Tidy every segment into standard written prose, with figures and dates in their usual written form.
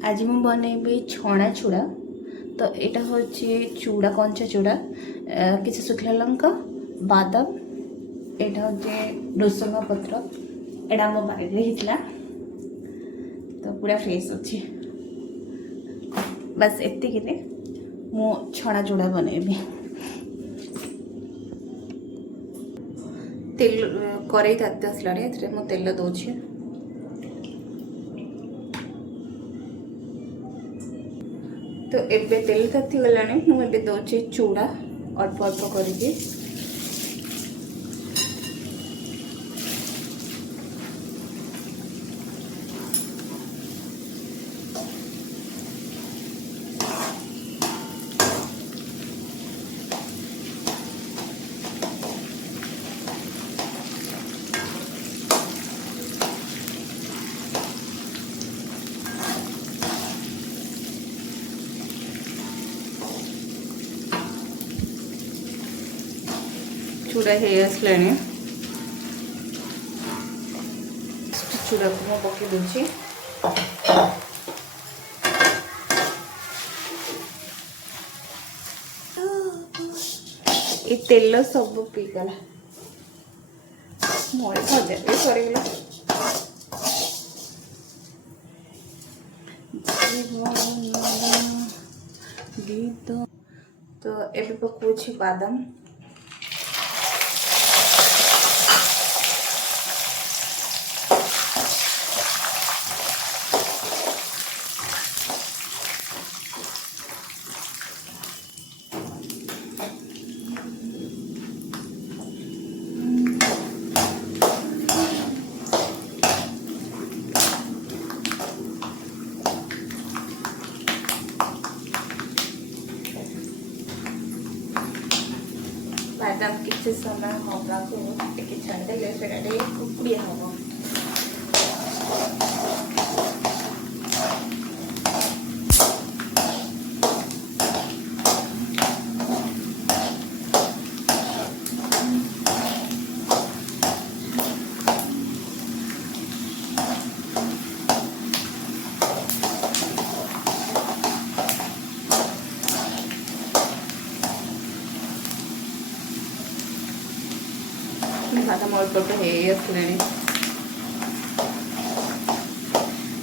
आज मु बनैबी छणा चूड़ा। तो यहाँ हूँ चूड़ा कंचा चूड़ा किसी सुखला लंका बादाम यहाँ हूँ भृसंग पत्र यहाँ मो बाड़ी होता तो पूरा फ्रेश अच्छे। बस एतिक मु छणा चूड़ा बनैबी। तेल कड़े ताती आसला मु तेल दौची तो एबे तेल ताती गलानी मुझे दौचे चूड़ा अल्प अल्प करके चूड़ा है आसलानी चूड़ा को मैं पकई दूसरी ये तेल सब पीगला मोर भजा भी सरीगला। गीत तो एबे पकाउछि बादाम बादाम किसी समय हवा को छाड़देले से कुकुड़ी हम बादाम अल्प आसला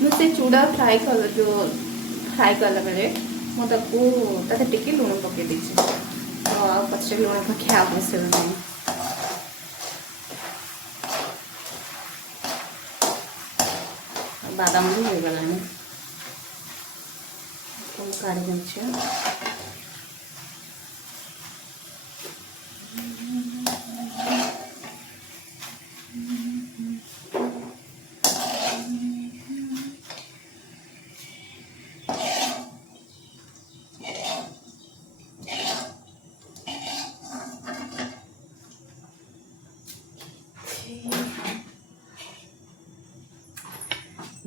मुझे चूड़ा फ्राए कल जो फ्राए कला बेले मुझे टिके लुण पकई दी तो पचे लुण पकई आवश्यक नहीं। बादाम भी हो गला काढ़ी दे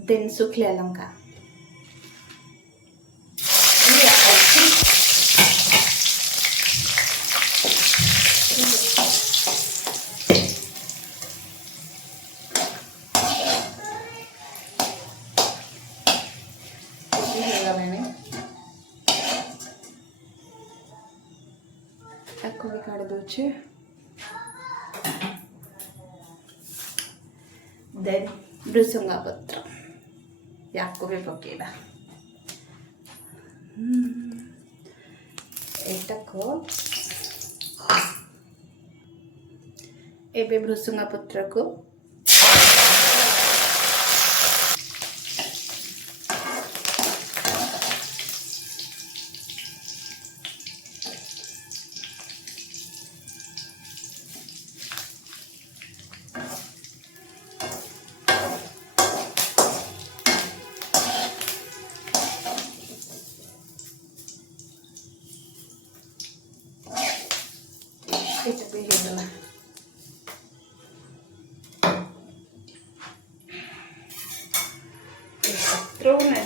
देन सुखला लंका भी काढ़ दे देन भृसंगा पत्र या भी पकेला एबे भृसंगा पत्र को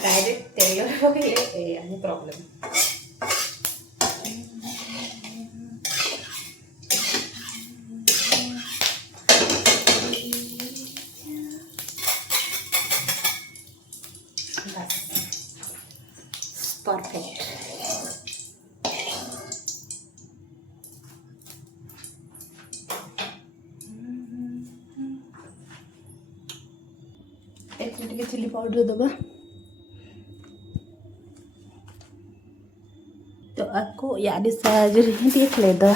डायरेक्ट तेल पकड़े प्रॉब्लम परफेक्ट। एक चिली पाउडर दबा तो आपको याद साज देख लेदा।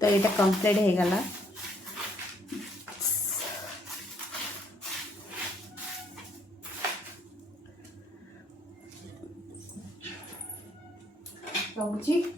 तो यहाँ कम्प्लीट हो गला। रखुची।